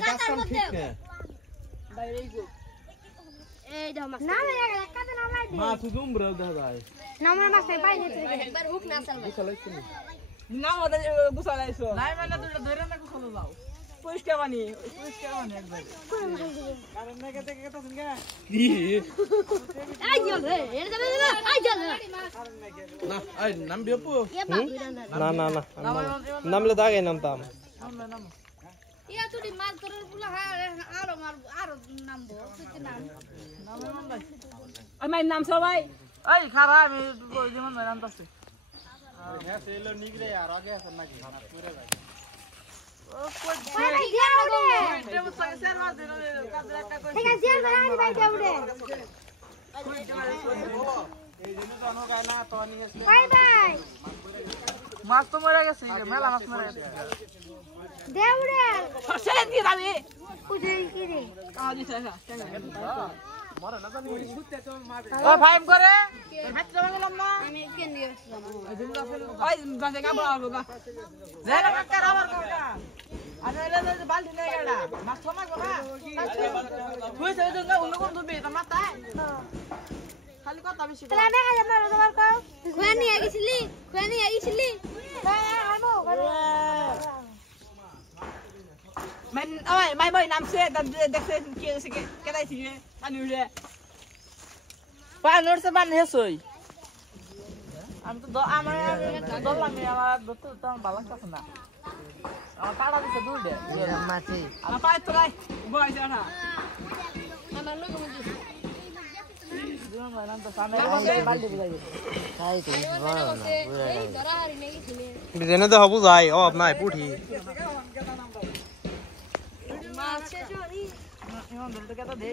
গাছটা ঠিক না বাইরে গো এই দাও মাছ না না একাতে নামাই দে মাছ জুমরা দেখা যায় নামা মাছে পাইনি তুই একবার হুক না আসল বুঝাইছি না ওটা বুঝালাইছো নাই মানে দুটো ধরে না কোথাও যাও পরিষ্কার বানি একবার কারণ না কেটে কেটে শুনগা কি এই জল রে এর যাবে না এই জল না এই নাম বিপু না না না নামলে দাগে নামতাম নাম ইয়া তুই মাছ ধরার পুলা আরো নামবো তুই নাম আমার নাম সবাই এই খারাপ আমি যেমন নাম আছে হ্যাঁ সেলো নিগরে আর আগে আছে নাকি পুরো ভাই ভাই দিয়া উড়ে এটা সঙ্গে স্যার মাছ ধরে কাজে একটা কই ঠিক আছে ভাই ভাই দিয়া উড়ে এই দিন তো আনো গায় না তো নিয়ে আসলে ভাই ভাই মাছ তো মরে গেছে মেলা মাছ মরে গেছে দিয়া উড়ে সরষে দিয়ে দাবি উড়ে কি রে কাজ দিছে মরে না জানি ও ফাইম করে হাত জমা গেলাম না আমি কেন নিয়ে আসলাম ওই গাছে গাবো বাবা যারা কাকা আবার কাকা আরে এলে বালতি নিয়ে গেলা মাছ সমা গো না তুই সে জন্য অন্য কোন দুবি তা মাথা খালি কথা বেশি তাহলে দেখা যাবে মারো তোমার কও খুয়া নিয়ে গেছিলি আমো Men ơi, mày bơi nằm xe, đặt xe kia xe cái này thì ăn nhiều rồi. Bạn nó sẽ bán hết rồi. Am tu do am do làm gì mà do tu tao bảo lắm chắc nào. Cara đi sedul deh. মাছি Apa itu lai? Boy sana. আমার লোক মুজি Jangan main nanti sampai balik lagi. খাই তো এই ধরা হারি নিয়ে গেছিলি বিজেনে তো হবু যাই অব নাই পুঠি মাছে চড়ি Ini dulu tu kata deh.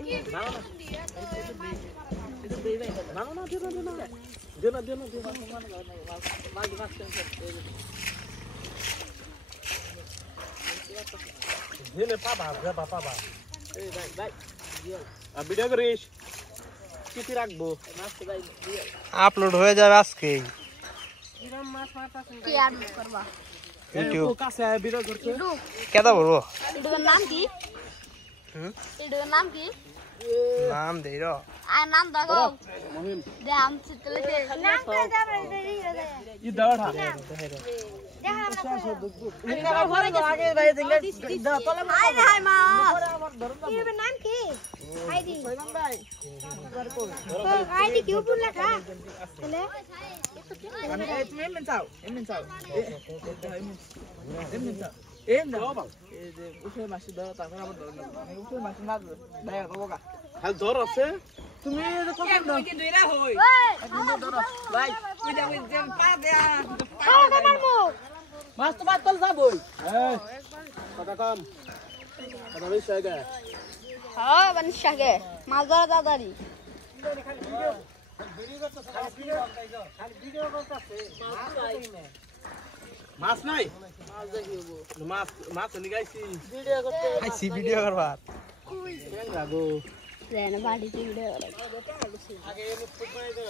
Itu deh deh. Mana dia. Lagi mas kan. ঝেলে পাবা যা পাবা Eh, baik. আর ভিডিও করিস কি রাখবো আপলোড হয়ে যাবে আজকে কি আর করবা ইউটিউব ও কাছে ভিডিও করতে কেদা বলবো এটার নাম কি এটার নাম কি নাম দেই র আর নাম দাও মহিম দাম চিতলে নাম তো যাবে রে ই দাওড়া দেখা Ini kalau hari lagi bayar tinggal dah tolong হাই রে হাই মাছ কি হবে নাম কি আইডি Bang Bay. তো আইডি কি উপর লেখা তাহলে Em mencau. Em mencau. Em dah. Usul masih dah tak kenapa dah. Usul masih nak bayar kau kak. হাল ধর আছে তুমি কত দাম কি দুইরা হই ভাই উইদা উইদা পা দেয়া খাও আমার মুখ মাছ তো বাদ তল যাবই এই কথা কম কথা বেশি হয়ে গেছে হ্যাঁ বানিস শাকে মাছ ধরা দাদারি মাছ নাই মাছ মাছ নিগাইছি আইসি ভিডিও করবা কেন রাগো রেন বাড়িতে ভিডিও আগে এনে ফুট বানাই দে